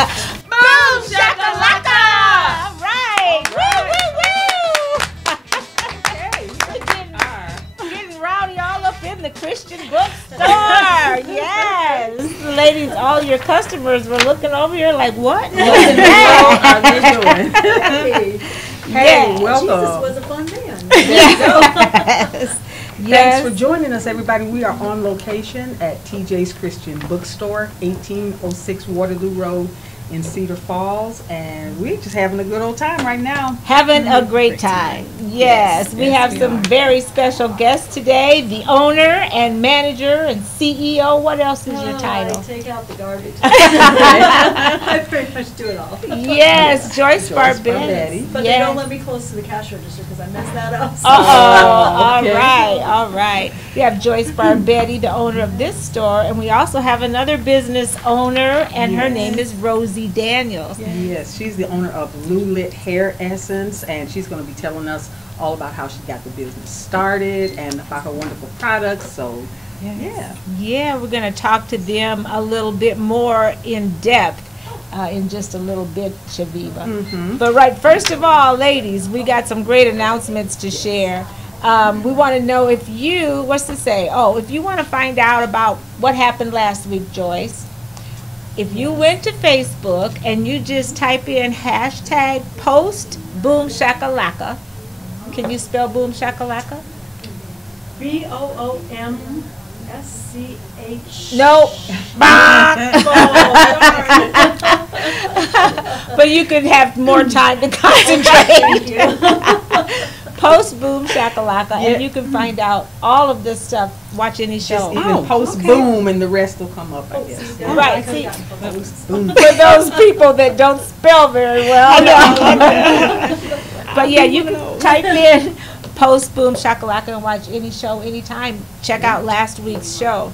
Boom shakalaka! All right. Getting rowdy all up in the Christian bookstore. Yes. Ladies, all your customers were looking over here like, what? What are they doing? Hey, welcome. Jesus was a fun man. Yes. Thanks for joining us, everybody. We are on location at TJ's Christian Bookstore, 1806 Waterloo Road in Cedar Falls, and we're just having a good old time right now. Having a great time. Yes, we have some very special guests today. The owner and manager and CEO. What else is your title? I take out the garbage. I pretty much do it all. Yes, Joyce Barbatti. But they don't let me close to the cash register because I messed that up. So. All right, all right. We have Joyce Barbatti, the owner of this store, and we also have another business owner, and her name is Rosie Daniel. Yes, she's the owner of LuLit Hair Essence, and she's going to be telling us all about how she got the business started and about her wonderful products. So, yeah, we're going to talk to them a little bit more in depth in just a little bit, Chaveevah. But first of all, ladies, we got some great announcements to share. We want to know if you, if you want to find out about what happened last week, Joyce, if you went to Facebook and you just type in hashtag post boom shakalaka, can you spell boom shakalaka? BOOMSCH. No. But you could have more time to concentrate. Post boom shakalaka, and you can find out all of this stuff. Watch any show. Even post boom, and the rest will come up, I guess. Right. See, for those people that don't spell very well. But yeah, you can type in post boom shakalaka and watch any show anytime. Check out last week's show.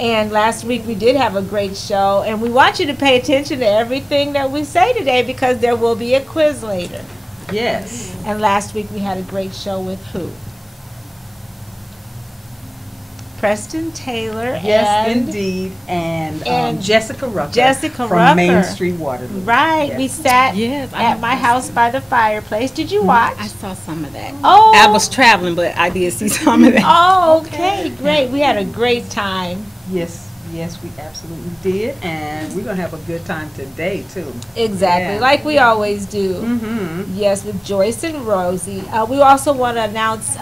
And last week we did have a great show, and we want you to pay attention to everything that we say today because there will be a quiz later. Yes. And last week we had a great show with who? Preston Taylor. Yes, and indeed. And Jessica Rucker. Jessica from Rucker. Main Street, Waterloo. Right. Yes. We sat at my house by the fireplace. Did you watch? I saw some of that. Oh. I was traveling, but I did see some of that. Oh, okay. Great. We had a great time. Yes, we absolutely did, and we're going to have a good time today, too. Exactly, like we always do. Yes, with Joyce and Rosie. We also want to announce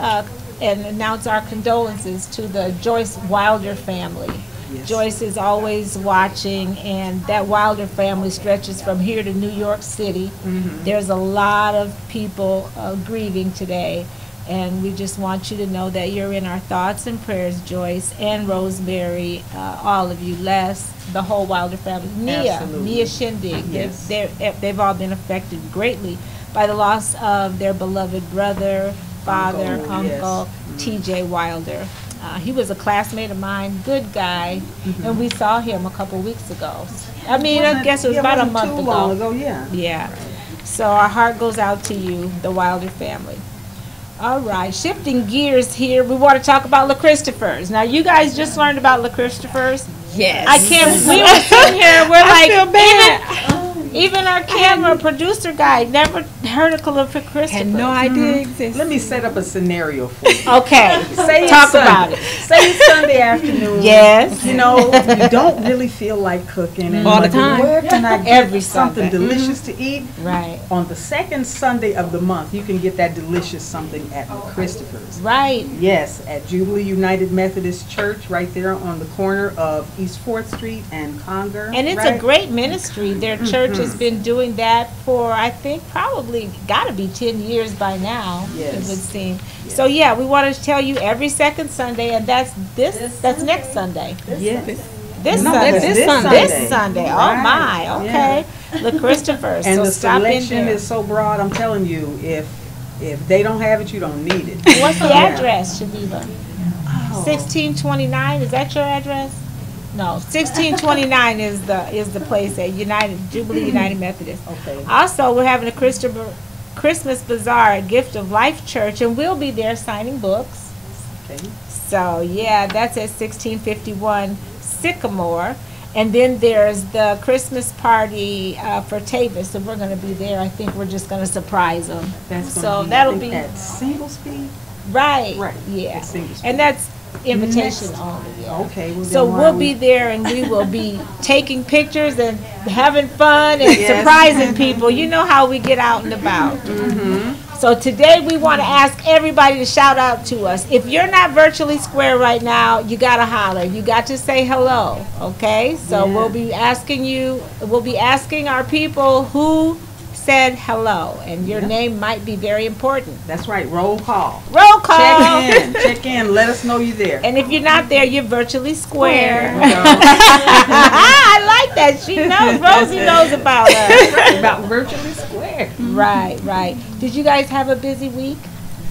our condolences to the Joyce Wilder family. Yes. Joyce is always watching, and that Wilder family stretches from here to New York City. There's a lot of people grieving today. And we just want you to know that you're in our thoughts and prayers, Joyce and Rosemary, all of you, Les, the whole Wilder family, Nia Shindig. Yes. They've all been affected greatly by the loss of their beloved brother, father, uncle, T.J. Wilder. He was a classmate of mine, good guy, and we saw him a couple weeks ago. I guess it was about a month ago. Yeah. So our heart goes out to you, the Wilder family. All right, shifting gears here, we want to talk about La Christophers. Now, you guys just learned about La Christophers? Yes. I can't, we were sitting here, we're like, even our camera producer guy never heard of La Christophers. Had no idea it existed. Let me set up a scenario for you. Okay, talk about it. Say it's Sunday afternoon. Yes. You don't really feel like cooking. And all the time. Where can I get something Sunday. delicious to eat? Right. On the second Sunday of the month, you can get that delicious something at La Christophers. Right. Yes, at Jubilee United Methodist Church, right there on the corner of East 4th Street and Conger. And it's a great ministry. Their church has been doing that for, I think, probably got to be 10 years by now, it would seem. Yes. So, yeah, we want to tell you every second Sunday, and that's next Sunday. Yes. This Sunday. Oh, my. Okay. La Christophers. And so the stop selection in there. is so broad, I'm telling you, if they don't have it, you don't need it. What's the address, Chaveevah? 1629, is that your address? No, 1629 is the place at Jubilee United Methodist. Okay. Also, we're having a Christmas Bazaar at Gift of Life Church, and we'll be there signing books. Okay. So, yeah, that's at 1651 Sycamore. And then there's the Christmas party for Tavis, so we're going to be there. I think we're just going to surprise them. That's so be, that'll be at single speed. Right. Right. Yeah. And and that's invitation only. Yeah. Okay. Well, so we'll be there, and we will be taking pictures and having fun and surprising people. You know how we get out and about. So today we want to ask everybody to shout out to us. If you're not virtually square right now, you got to holler. You got to say hello, okay? So we'll be asking our people who said hello, and your name might be very important. That's right. Roll call. Roll call. Check in. Let us know you're there. And if you're not there, you're virtually square. I like that. She knows. Rosie knows about us. About virtually square. Right, right. Did you guys have a busy week,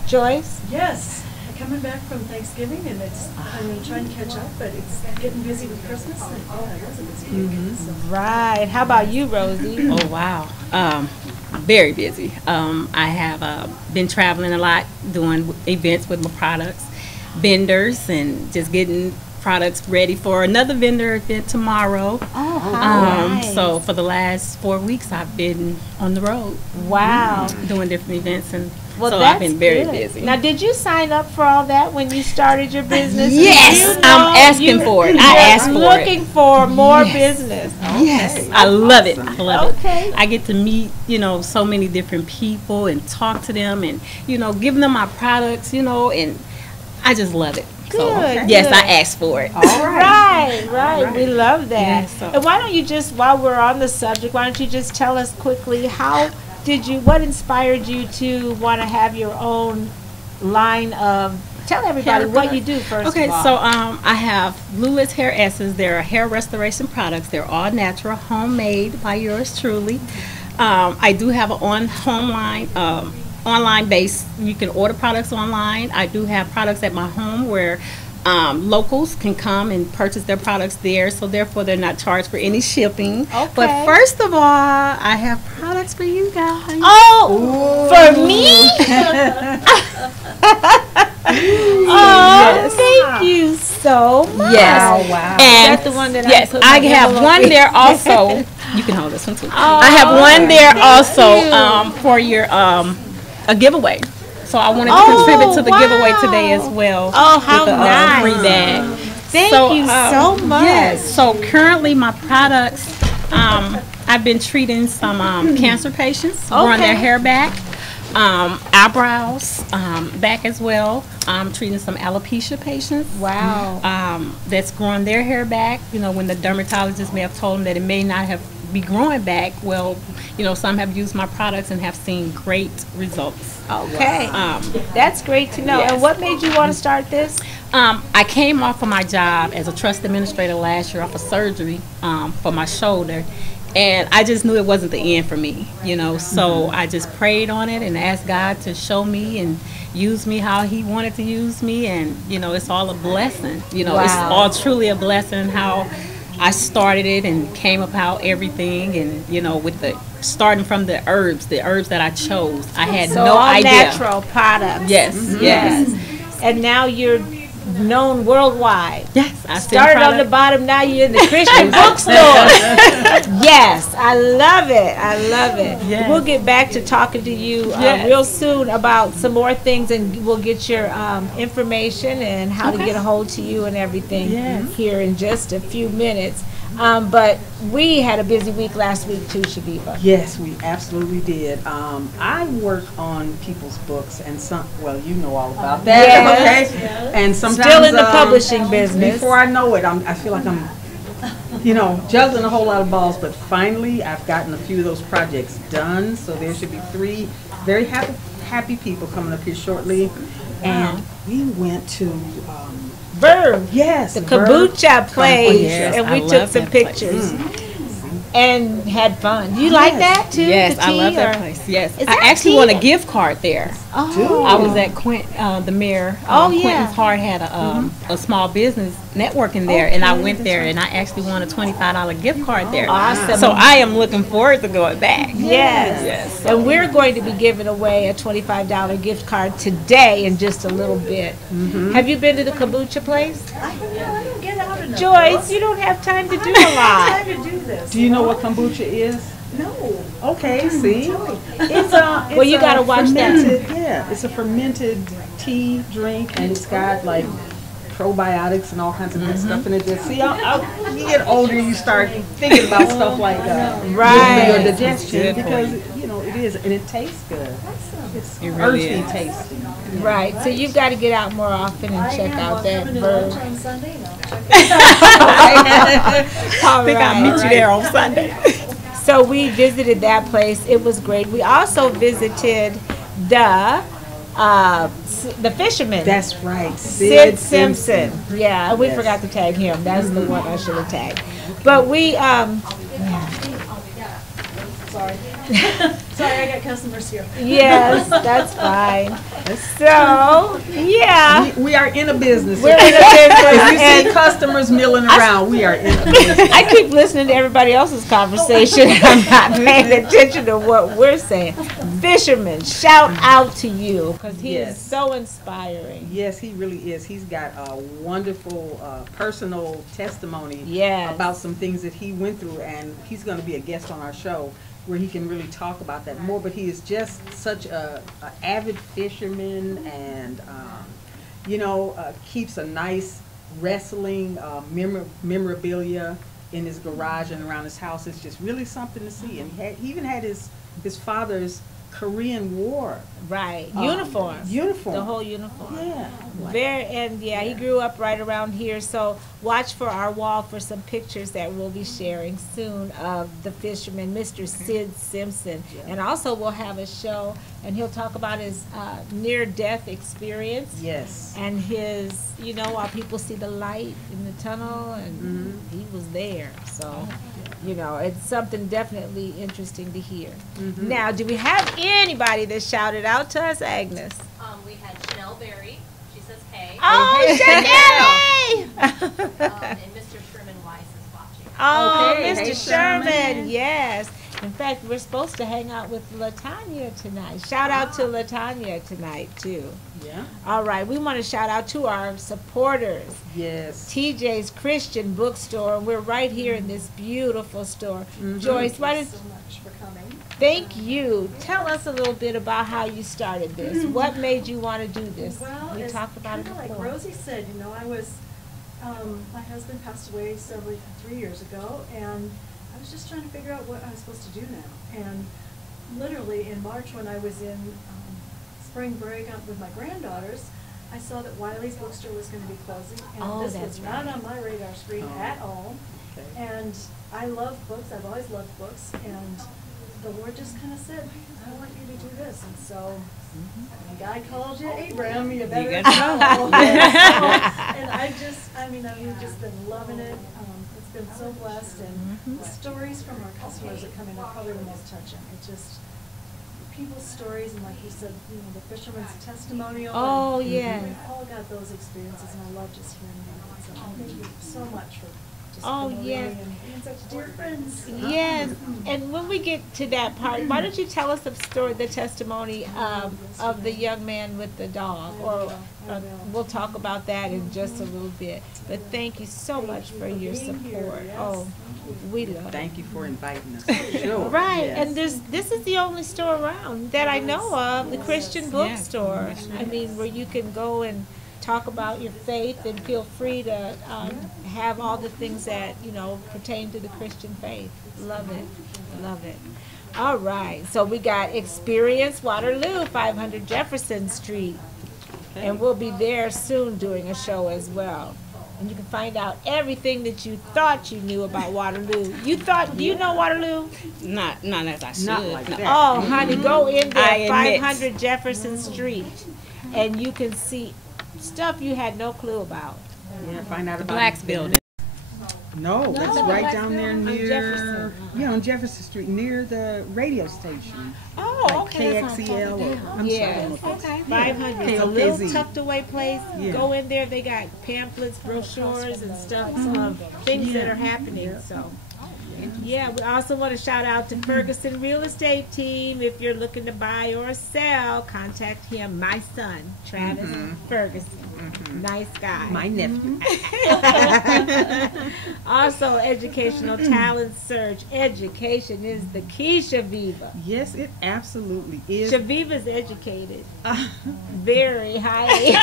Joyce? Yes, coming back from Thanksgiving, and I'm trying to catch up, but it's getting busy with Christmas, and it was a busy week. So. Right. How about you, Rosie? Oh, wow. Very busy. I have been traveling a lot, doing events with my products, vendors, and just getting products ready for another vendor event tomorrow. Oh, nice. So for the last 4 weeks, I've been on the road. Wow. Doing different events, and Well, so that's I've been very good. busy. Now, did you sign up for all that when you started your business? Yes, You know I'm asking for it. I asked for it. Looking for more business. Yes, I love it. I love Okay. it. I get to meet, so many different people and talk to them and, give them my products, and I just love it. Good, Yes, good. I asked for it. All right. Right. We love that. Yes, so- And why don't you just, while we're on the subject, why don't you just tell us quickly what inspired you to want to have your own line of, tell everybody Hair what product. you do first Okay, of all. so I have LuLit's Hair Essence. They're hair restoration products. They're all natural, homemade by yours truly. I do have an online base. You can order products online. I do have products at my home where locals can come and purchase their products there, so therefore they're not charged for any shipping. Okay. But first of all, I have products for you guys. Oh, for me? Thank you so much. Yes. Wow. And Is that the one that yes, I put I my have envelope one in? there also. You can hold this one too. Oh, I have one there thank also you. for your a giveaway. So I wanted to Oh, contribute to the giveaway wow. today as well. Oh, how with the, nice. free bag. Thank you so much. Yes. So currently my products, I've been treating some cancer patients, growing their Okay. hair back, eyebrows back as well. I'm treating some alopecia patients. Wow. That's growing their hair back. When the dermatologist may have told them that it may not be growing back. Well, some have used my products and have seen great results. Okay. That's great to know. Yes. And what made you want to start this? I came off of my job as a trust administrator last year off of surgery for my shoulder. And I just knew it wasn't the end for me, so I just prayed on it and asked God to show me and use me how he wanted to use me. And, it's all a blessing. It's all truly a blessing how I started it and came about everything. And, with starting from the herbs that I chose, I had So no all idea. natural products. Yes, yes. And now you're known worldwide. Yes, I Started on the bottom, now you're in the Christian bookstore. Yes, I love it. I love it. Yes. We'll get back to talking to you Yes. real soon about some more things, and we'll get your information and how to get a hold to you and everything Yes. here in just a few minutes. But we had a busy week last week too, Chaveevah. Yes, we absolutely did. I work on people's books, and you know all about that. Yes. Okay. And sometimes Still in the publishing business. Before I know it, I feel like I'm, juggling a whole lot of balls. But finally, I've gotten a few of those projects done. So there should be 3 very happy people coming up here shortly. And we went to. Verve. Yes, The Verve kombucha place, Yes, and I we took love some that place. pictures and had fun. You like that too? Yes, the I love tea, that or- place. Yes, Is I that actually tea? won a gift card there. Oh, I was at the mayor. Oh, yeah. Quentin's Heart had a small business networking there, and I went there, and I actually won a $25 gift card there. Awesome. So I am looking forward to going back. yes. Yes. And we're going to be giving away a $25 gift card today in just a little bit. Have you been to the kombucha place? I don't get out enough. Joyce, you don't have time to do a I don't lot. have time to do this. Do you know what kombucha is? No. Okay, see, it's Well, you gotta watch that. fermented. Yeah, it's a fermented tea drink, and it's got like probiotics and all kinds of good stuff in it. Just see, you get older, you start thinking about stuff like Right. your digestion Good for because it is, and it tastes good. It's It really earthy is. tasting. Right, so you've got to get out more often and check out that coming to bird. lunch on Sunday, and I'll check it out. All I think I'll meet you there on Sunday. So we visited that place. It was great. We also visited the fisherman. That's right, Sid Simpson. Yeah, we forgot to tag him. That's the one I should have tagged. But we Sorry. Sorry, I got customers here. yes, that's fine. So yeah, We are in a business. we're in a If business, you see and customers milling around, we are in a business. I keep listening to everybody else's conversation. I'm not paying attention to what we're saying. Fisherman, shout out to you because he is Yes. so inspiring. Yes, he really is. He's got a wonderful personal testimony Yes. about some things that he went through, and he's going to be a guest on our show where he can really talk about that more. But he is just such a avid fisherman, and keeps a nice wrestling memorabilia in his garage and around his house. It's just really something to see. And he even had his father's Korean War Right, uniform. uniform. The whole uniform. Yeah. He grew up right around here. So watch for our wall for some pictures that we'll be sharing soon of the fisherman, Mr. Sid Simpson. Yeah. And also we'll have a show, and he'll talk about his near-death experience. Yes. And his, while people see the light in the tunnel, and he was there. So, it's something definitely interesting to hear. Now, do we have anybody that shouted out to us, Agnes? We had Chanel Berry. She says hey. Oh, Chanel! And Mr. Sherman Weiss is watching. Oh, Okay, Mr. hey, Sherman, Sherman. yes. In fact, we're supposed to hang out with LaTanya tonight. Shout out to LaTanya tonight, too. Yeah. All right, we want to shout out to our supporters. Yes. TJ's Christian Bookstore. We're right here in this beautiful store. Joyce, why did Thank you so much for coming. thank you. Tell us a little bit about how you started this. What made you want to do this? Well, We it's talked about it kinda like before. Rosie said, I was, my husband passed away 3 years ago, and I was just trying to figure out what I was supposed to do now. And literally in March, when I was in spring break out with my granddaughters, I saw that Wiley's Bookstore was going to be closing, and Oh, this that's was not right. on my radar screen Oh. at all. Okay. And I love books. I've always loved books, and the Lord just kind of said, "I want you to do this." And so, when God called you Abraham, you better got follow. And I've just been loving it. It's been so blessed, and the stories from our customers that come in are probably the most touching. It's just people's stories, and like you said, the fisherman's testimonial. Oh, and yeah. We've all got those experiences, and I love just hearing them. So thank you so much for just Oh, promoting yes. me and being such dear friends. Yes, and when we get to that part, why don't you tell us the story, the testimony of the young man with the dog? Or we'll talk about that in just a little bit. But thank you so much for your support. Oh, we love it. Thank you for inviting us. Sure. Right, Yes. and this is the only store around that I know of, the Christian Bookstore. I mean, where you can go and talk about your faith and feel free to have all the things that, pertain to the Christian faith. Love it. Love it. All right, so we got Experience Waterloo, 500 Jefferson Street. And we'll be there soon doing a show as well. And you can find out everything that you thought you knew about Waterloo. Do you know Waterloo? Not as I should. Not like that. Oh, honey, go in I there, admit. 500 Jefferson Street, and you can see stuff you had no clue about. Yeah, find out about Blacks it. building. No, that's No, right that's down there on near, Jefferson. yeah, on Jefferson Street, near the radio station. Oh, Like okay. that's on KXEL or, Florida. I'm Yes. sorry. Okay. 500. It's a little KOKZ. tucked away place. Yeah. Go in there. They got pamphlets, brochures, and stuff of things that are happening. Yeah. So, yeah, we also want to shout out to Ferguson Real Estate Team. If you're looking to buy or sell, contact him. My son, Travis Ferguson. Nice guy. My nephew. Also, educational talent search. Education is the key, Chaveevah. Yes, it absolutely is. Chaveevah's educated. Very highly.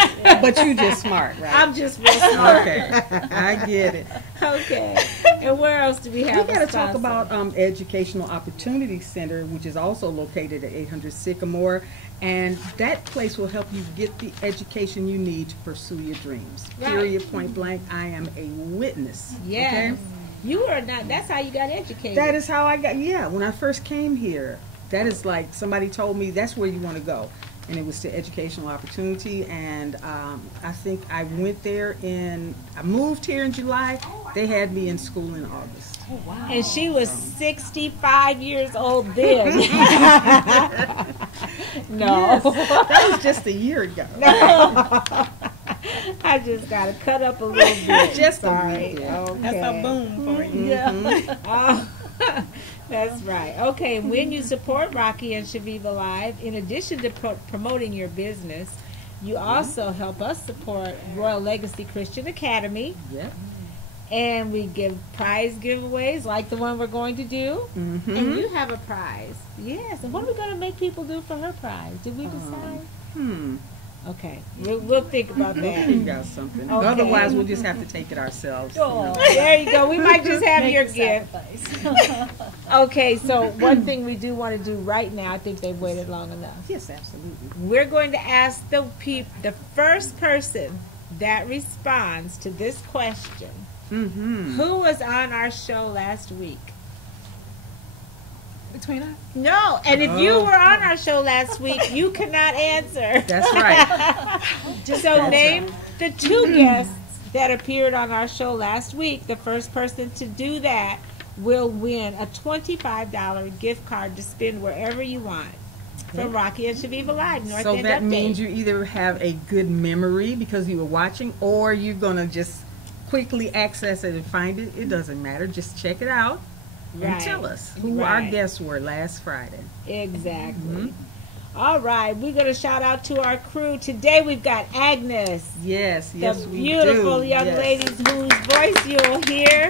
But you just smart, right? I'm just real smart. Okay, I get it. Okay. And where else do we have We a got to talk sponsor? about Educational Opportunity Center, which is also located at 800 Sycamore, and that place will help you get the education you need to pursue your dreams. Right. Period, point blank. I am a witness. Yes. Okay? You were not, that's how you got educated. That is how I got, yeah, when I first came here, that is like somebody told me that's where you want to go. And it was to Educational Opportunity, and I think I went there I moved here in July. They had me in school in August. And she was 65 years old then. No. That was just a year ago. I just got to cut up a little bit. Just a Sorry. little bit. Okay. That's a boom for you. Yeah. Oh, that's right. Okay, when you support Rocki and Chaveevah Live, in addition to promoting your business, you also help us support Royal Legacy Christian Academy. Yep. And we give prize giveaways like the one we're going to do. And you have a prize. Yes. And what are we going to make people do for her prize? Did we decide? Okay. We'll think about We'll that. figure out something. Okay. Otherwise, we'll just have to take it ourselves. Oh, there you go. We might just have your gift. Okay, so one thing we do want to do right now, I think they've waited long enough. Yes, absolutely. We're going to ask the first person that responds to this question, who was on our show last week? Between us? No, and if you were on our show last week, you cannot answer. That's right. So name the two guests that appeared on our show last week. The first person to do that will win a $25 gift card to spend wherever you want from Rocki and Chaveevah Live, North So End that Update. means you either have a good memory because you were watching, or you're going to just quickly access it and find it. It doesn't matter. Just check it out and tell us who our guests were last Friday. Exactly. All right, we're going to shout out to our crew. Today we've got Agnes. Yes, The yes, we do. beautiful young Yes. ladies whose voice you'll hear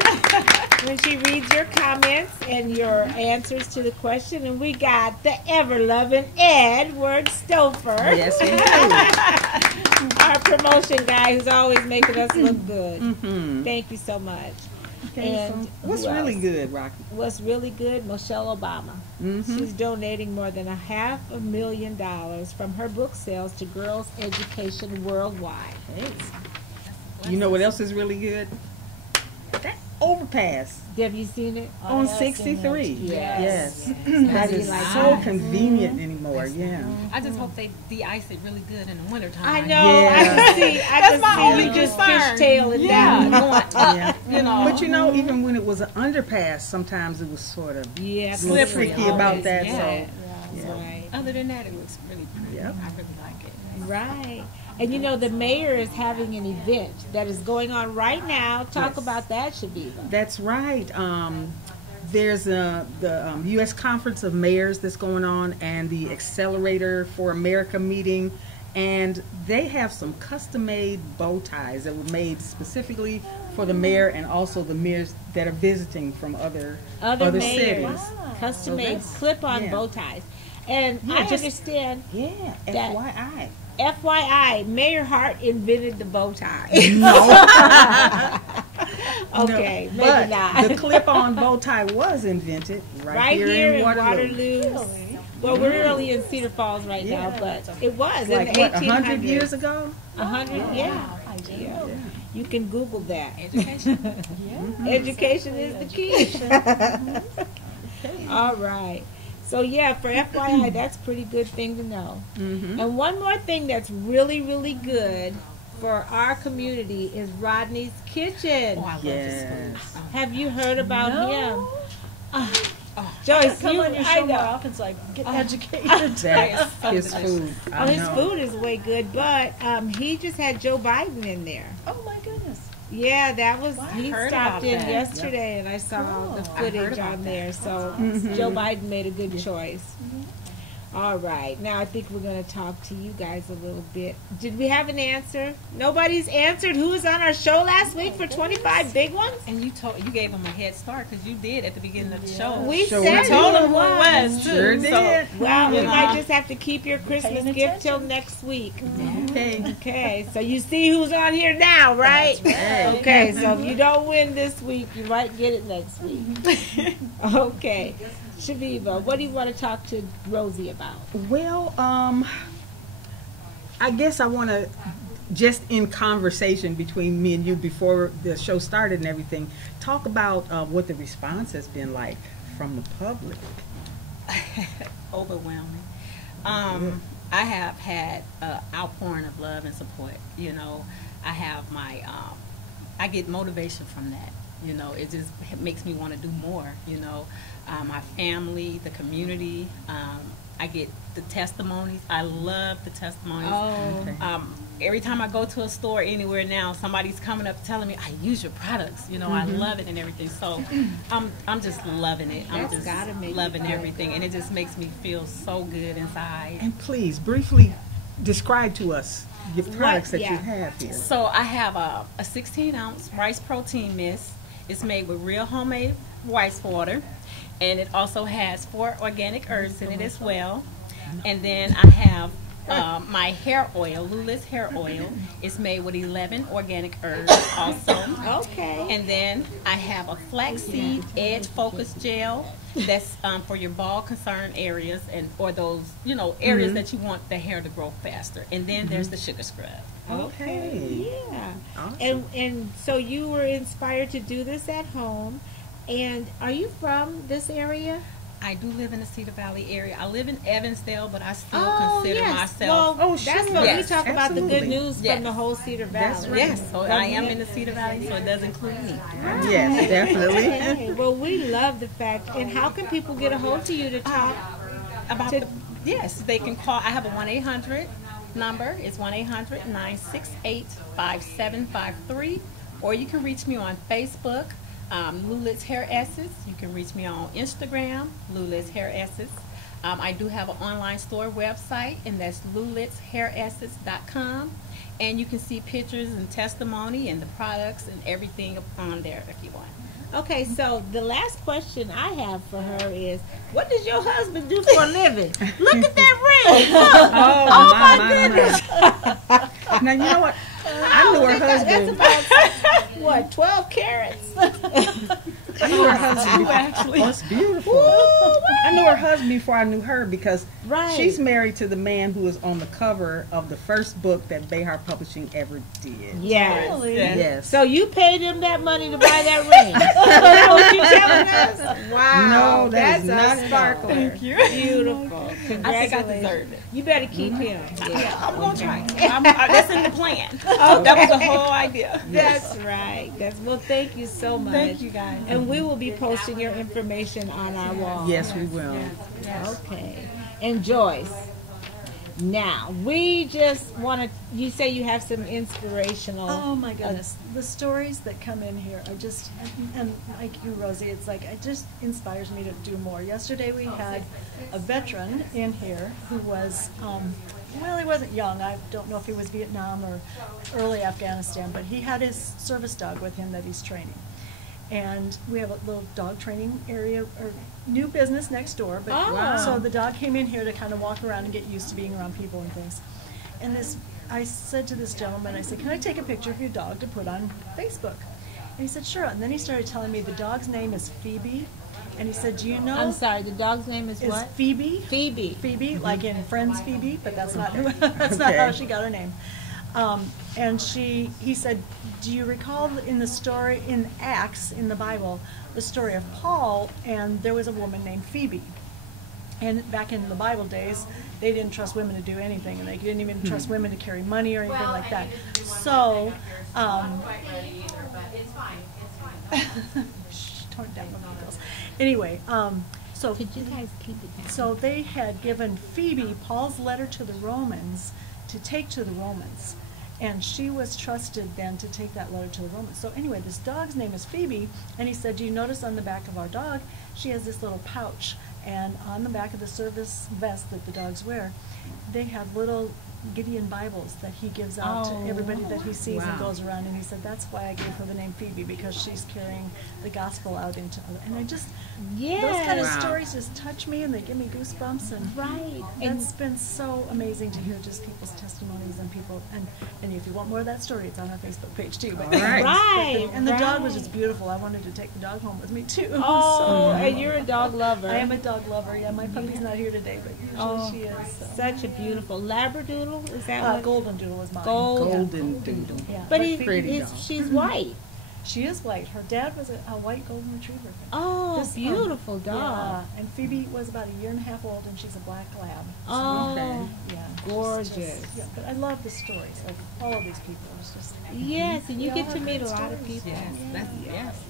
when she reads your comments and your answers to the question. And we got the ever-loving Edward Stouffer. Yes, we do. Our promotion guy who's always making us look good. Thank you so much. Okay, And so what's who really else? good, Rocky? What's really good? Michelle Obama. She's donating more than $500,000 from her book sales to girls' education worldwide. You know what else is really good? That overpass Have you seen it? on 63. Yes. That is Like so that. convenient anymore. Yeah. I just hope they de-ice it really good in the wintertime. I know. Yeah. I can see. That's my only you just concern. fishtail it Yeah, down. going up, Yeah. you know. But you know, even when it was an underpass, sometimes it was sort of Yeah, a little slippery tricky about always. that. Yeah. So Right. Other than that, it looks really pretty. Yep. I really like it. Right. And you know, the mayor is having an event that is going on right now. Talk Yes. about that, Chaveevah. that's right. There's the U.S. Conference of Mayors that's going on, and the Accelerator for America meeting, and they have some custom-made bow ties that were made specifically for the mayor and also the mayors that are visiting from other Other mayors. cities. Custom So made that's- clip-on yeah. bow ties. And Yeah, I just- understand, Yeah, That- FYI. FYI, Mayor Hart invented the bow tie. Okay, No, maybe but not. the clip-on bow tie was invented right, here in Waterloo. Well, we're really in Cedar Falls right now, but it was Like in the what, 1800s. 100 years ago? 100, yeah. You can Google that. Education. Education is the key. All right. So yeah, for FYI, that's a pretty good thing to know. And one more thing that's really, really good for our community is Rodney's Kitchen. Oh, I love this food. Have you heard about him? Joyce, Joyce, come on your show more know. often so I can get educated. That's his food. Oh, his food is way good, but he just had Joe Biden in there. Oh my goodness. Yeah, that was, Wow. he Heard stopped about in that. yesterday and I saw Cool. the I heard footage about on that. there, so Joe Biden made a good choice. All right, now I think we're going to talk to you guys a little bit. Did we have an answer? Nobody's answered who was on our show last week for 25 big ones? And you gave them a head start because you did at the beginning of the show. We Sure said did. told them who who it was too. Sure did. Well, we Yeah. might just have to keep your Christmas Paying gift till attention. next week. Okay. Okay, so you see who's on here now, right? right. Okay, so if you don't win this week, you might get it next week. Okay. Chaveevah, what do you want to talk to Rosie about? Well, I guess I want to, just in conversation between me and you before the show started and everything, talk about what the response has been like from the public. Overwhelming. I have had outpouring of love and support. You know, I have my, I get motivation from that. You know, it just makes me want to do more. You know, my family, the community. I get the testimonies. I love the testimonies. Oh. Every time I go to a store anywhere now, somebody's coming up telling me, I use your products. You know, I love it and everything. So I'm just loving it. I'm That's just gotta make you loving feel everything. And it just makes me feel so good inside. And please, briefly describe to us your products that you have here. So I have a 16-ounce rice protein mist. It's made with real homemade rice water. And it also has 4 organic herbs in it as well. And then I have my hair oil, LuLit's hair oil. It's made with 11 organic herbs also. Okay. And then I have a flaxseed edge focus gel that's for your bald concern areas or those, you know, areas that you want the hair to grow faster. And then there's the sugar scrub. Okay. Yeah. Awesome. And so you were inspired to do this at home. And are you from this area? I do live in the Cedar Valley area. I live in Evansdale, but I still Oh, consider yes. myself. Well, Oh, that's sure. what Yes, we talk about, the good absolutely. news Yes. from the whole Cedar Valley. That's right. Yes, so I am in the Cedar Valley, so it does include me. Yes, definitely. Okay. Well, we love the fact. And how can people get a hold of you to talk? About yes, they can call. I have a 1-800 number. It's 1-800-968-5753. Or you can reach me on Facebook, LuLit's Hair Essence. You can reach me on Instagram, LuLit's Hair Essence. I do have an online store website, and that's lulitshairessence.com. And you can see pictures and testimony and the products and everything on there if you want. Okay, so the last question I have for her is, what does your husband do for a living? Look at that ring. Oh, my goodness. Now, you know what? I knew her That's husband. about, what, 12 carats? I knew her husband. actually. Oh, it's beautiful. I knew her husband before I knew her because Right. she's married to the man who was on the cover of the first book that Behar Publishing ever did. Yes. Really? Yes. So you paid him that money to buy that ring? Is that what you telling us? Wow. No, that is that's not a at sparkler. all. Thank you. Beautiful. I think I Congratulations. deserve it. You better keep him. Yeah, I'm going to try. That's in the plan. That was the whole idea. That's right. Well, thank you so much. Thank you, guys. And we will be posting your information on our wall. Yes, we will. Okay. And Joyce, now we just want to. You say you have some inspirational. Oh my goodness, the stories that come in here are just, and like you, Rosie, it's like it just inspires me to do more. Yesterday we had a veteran in here who was, well, he wasn't young. I don't know if he was Vietnam or early Afghanistan, but he had his service dog with him that he's training. And we have a little dog training area or new business next door. But Oh. Wow. So the dog came in here to kind of walk around and get used to being around people and things. And I said to this gentleman, I said, "Can I take a picture of your dog to put on Facebook?" And he said, "Sure." And then he started telling me the dog's name is Phoebe. And he said, "Do you know?" I'm sorry. The dog's name is Is what? Phoebe. Phoebe. Phoebe, like in Friends Phoebe, but that's not that's not how she got her name. And he said, "Do you recall in the story in Acts in the Bible, the story of Paul, and there was a woman named Phoebe?" And back in the Bible days, they didn't trust women to do anything, and they didn't even trust women to carry money or anything like that. So, shh, tone it down, girls. Anyway, so Could you guys keep it down? so they had given Phoebe Paul's letter to the Romans to take to the Romans. And she was trusted then to take that letter to the Romans. So anyway, this dog's name is Phoebe, and he said, do you notice on the back of our dog, she has this little pouch, and on the back of the service vest that the dogs wear, they have little Gideon Bibles that he gives out to everybody that he sees and goes around. And he said, that's why I gave her the name Phoebe, because she's carrying the gospel out into other. And I just, those kind of stories just touch me, and they give me goosebumps. And it's been so amazing to hear just people's testimonies and people. And if you want more of that story, it's on our Facebook page too. But and the dog was just beautiful. I wanted to take the dog home with me too. Oh, and you're a dog lover. I am a dog lover. Yeah, my puppy's not here today, but usually she is. So. Such a beautiful Labradoodle. Is that what? Golden Doodle is mine. Golden Doodle. Yeah. But she's white. She is white. Her dad was a white golden retriever. Oh, beautiful dog. Yeah, and Phoebe was about 1.5 years old, and she's a black lab. So, Oh, yeah, gorgeous. Yeah, but I love the stories of all of these people. It's just Yes, and you we get all to have meet a good lot of stories.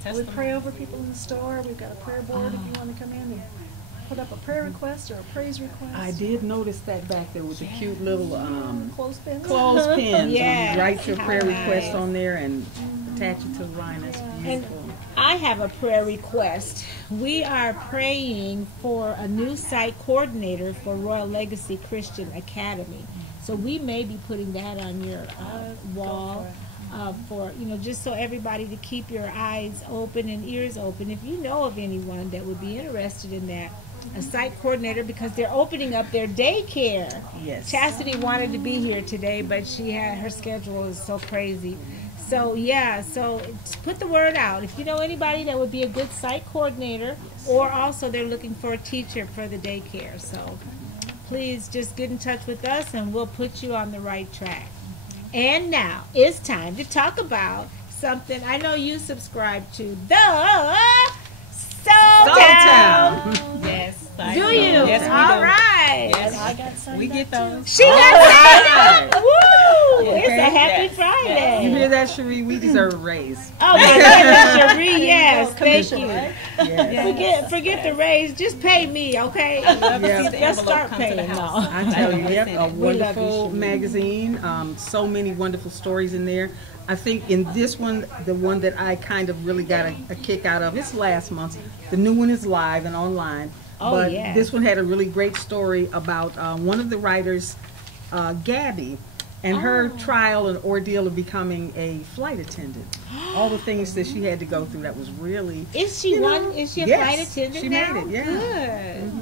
people. We pray over people in the store. We've got a prayer board if you want to come in and put up a prayer request or a praise request. I did notice that back there with the cute little Clothespins. clothespins. Yes. You write your prayer Nice. request on there and attach it to the line. That's beautiful. I have a prayer request. We are praying for a new site coordinator for Royal Legacy Christian Academy. So we may be putting that on your wall for, just so everybody to keep your eyes open and ears open. If you know of anyone that would be interested in that, a site coordinator, because they're opening up their daycare. Yes. Chastity wanted to be here today, but her schedule is so crazy. So so put the word out. If you know anybody that would be a good site coordinator, or also they're looking for a teacher for the daycare. So please just get in touch with us and we'll put you on the right track. And now it's time to talk about something I know you subscribe to, the Soul Town. Yes. Do you? Yes, we All do. right. Yes. I got signed We up get too. those. She got signed. Woo! Okay. It's a happy Yes. Friday. You hear that, Cherie? We deserve a raise. Oh my goodness, Cherie, yes, thank Commission, you. right? Yes. Forget the raise, just pay me, okay? Let's start paying now. I tell you, yep, a We love you, wonderful Cherie. magazine. So many wonderful stories in there. I think in this one, the one that I kind of really got a kick out of, it's last month. The new one is live and online. Oh, but yes. this one had a really great story about one of the writers, Gabby, and her trial and ordeal of becoming a flight attendant. All the things that she had to go through, that was really... Is she Is she a yes, flight attendant she now? made it, yeah. Good.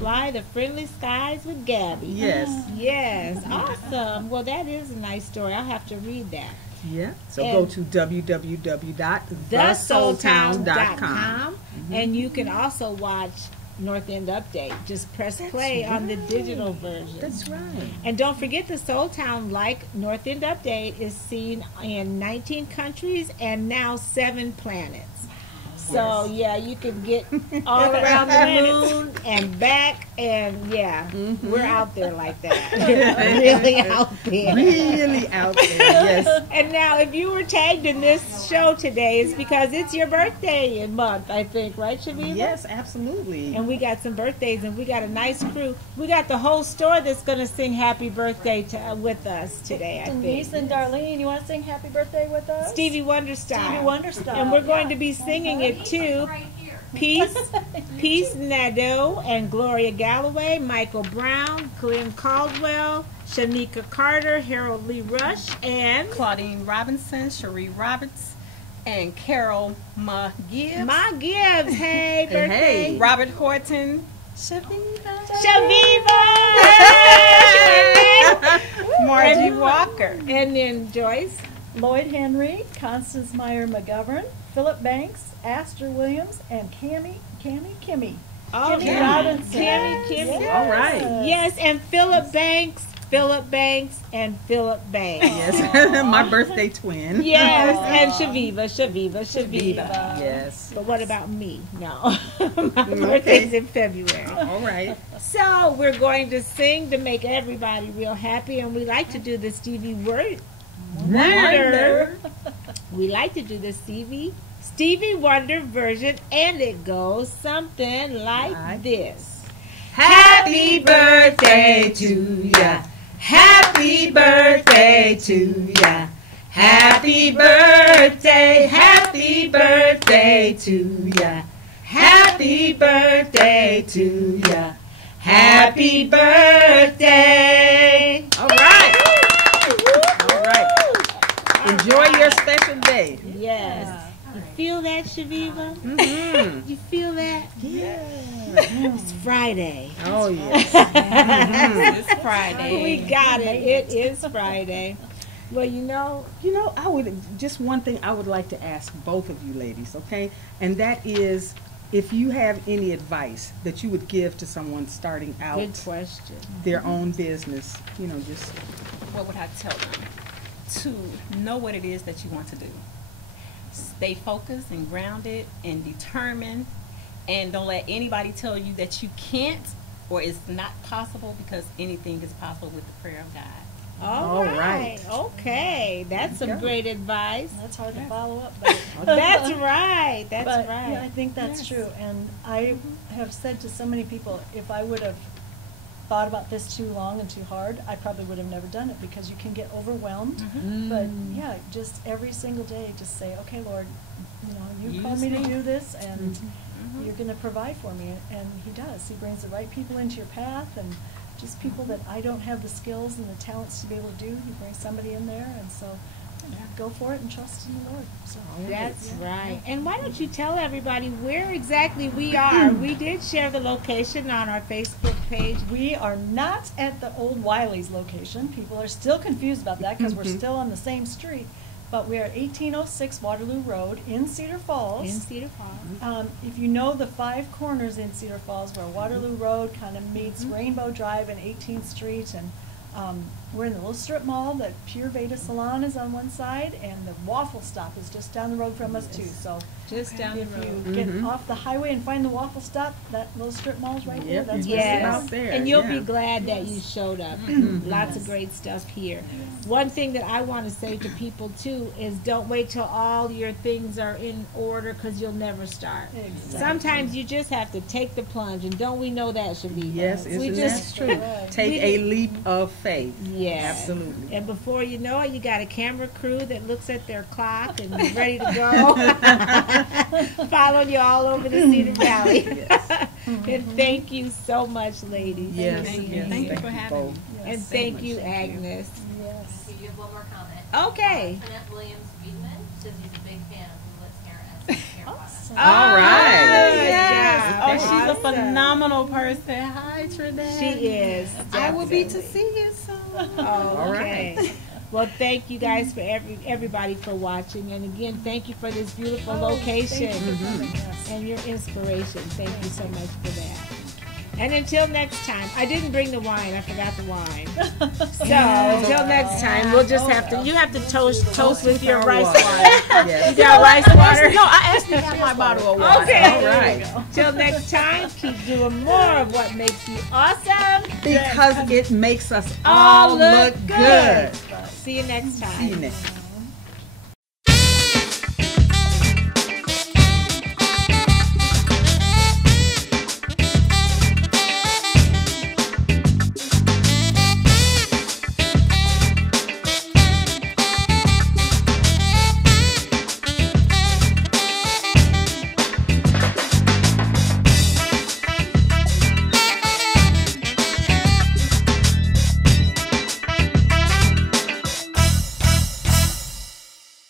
Fly the friendly skies with Gabby. Yes. Yes, awesome. Well, that is a nice story. I'll have to read that. Yeah. So And go to www.thesoultown.com. thesoultown.com, and you can also watch North End Update. Just press play on the digital version. That's right. And don't forget, the Soul Town, like North End Update, is seen in 19 countries and now 7 planets. So yeah, you can get all around the moon and back, and we're out there like that. Really out there. Really out there, yes. And now, if you were tagged in this show today, it's because it's your birthday in month, I think, right, Chaveevah? Yes, absolutely. And we got some birthdays, and we got a nice crew. We got the whole store that's going to sing happy birthday with us today, I think. Denise and Darlene, you want to sing happy birthday with us? Stevie Wonder style. Stevie Wonder style. And we're going to be singing it too. Right here. Peace Nadeau and Gloria Galloway, Michael Brown, Glenn Caldwell, Shanika Carter, Harold Lee Rush, and Claudine Robinson, Cherie Roberts, and Carol Ma Gibbs. Ma Gibbs. Hey, birthday. Hey. Robert Horton, Chaveevah. Chaveevah. Margie Walker. And then Joyce. Lloyd Henry, Constance Meyer McGovern, Philip Banks, Astor Williams, and Kimmy. Oh, Kimmy Robinson. Kimmy. Yes. All right. Yes, and Philip Banks. Philip Banks and Philip Banks. Yes, my birthday twin. Yes, and Chaveevah. Yes. But what about me? No. My birthday's in February. All right. So we're going to sing to make everybody real happy, and we like to do the Stevie Wonder. We like to do the Stevie Wonder version, and it goes something like this. Happy birthday to ya. Happy birthday to ya. Happy birthday to ya. Happy birthday to ya. Happy birthday. All right. All right. Enjoy your special day. Yes. You feel that, Chaveevah? Mm-hmm. You feel that? Yeah. It's Friday. Oh, yes. It's Friday. We got it. It is Friday. Well, I would just one thing I would like to ask both of you ladies, okay? And that is, if you have any advice that you would give to someone starting out good question. Their own business, just What would I tell them? To know what it is that you want to do. Stay focused and grounded and determined, and don't let anybody tell you that you can't or it's not possible, because anything is possible with the prayer of God. All right. Okay. That's some great advice. That's hard to follow up, but That's right. That's but, right. Yeah, I think that's true. And I have said to so many people, if I would have thought about this too long and too hard, I probably would have never done it, because you can get overwhelmed. But yeah, just every single day, just say, okay, Lord, you called me to do this, and you're going to provide for me. And He does. He brings the right people into your path, and just people that I don't have the skills and the talents to be able to do. He brings somebody in there, and so go for it and trust in the Lord. So That's right. And why don't you tell everybody where exactly we are? We did share the location on our Facebook page. we are not at the old Wiley's location. People are still confused about that because we're still on the same street. But we are at 1806 Waterloo Road in Cedar Falls. If you know the 5 corners in Cedar Falls, where Waterloo Road kind of meets Rainbow Drive and 18th Street, and we're in the little strip mall. The Pure Veda Salon is on one side, and the Waffle Stop is just down the road from us too. So Just down the if road. you get off the highway and find the Waffle Stop, that little strip mall is right there. Yep, That's it's where it's Yes, at. there, and you'll yeah. be glad that you showed up. Lots of great stuff here. One thing that I want to say to people too is don't wait till all your things are in order, because you'll never start. Exactly. Sometimes you just have to take the plunge, and don't we know that, Chaveevah? Yes, we isn't just that true? Right. Take a leap of faith. Yes. Absolutely. And before you know it, you got a camera crew that looks at their clock and is ready to go, following you all over the Cedar Valley. And thank you so much, ladies. Yes, Thank you. yes, Thank you for having both. me. And Yes. thank you, Agnes. Yes. You have one more comment. Okay. Jeanette Williams-Wiedemann says he's a big fan of LuLit's hair as hair product. Awesome. All right. Good Yes. job. Oh, she's a Awesome. phenomenal person. Hi, Trinette. She is. I will be to definitely. see you soon. Oh, All okay. right. Well, thank you guys for everybody for watching, and again, thank you for this beautiful location Thank you for coming, yes. and your inspiration. Thank you so much for that. And until next time, I didn't bring the wine. I forgot the wine. So until next time, we'll just have to. You have to toast with your rice water. Yes. You got rice water? No, I actually have my bottle of water. Okay. All right. Till next time, keep doing more of what makes you awesome. Because it makes us All all look look good. good. See you next time. See you next time.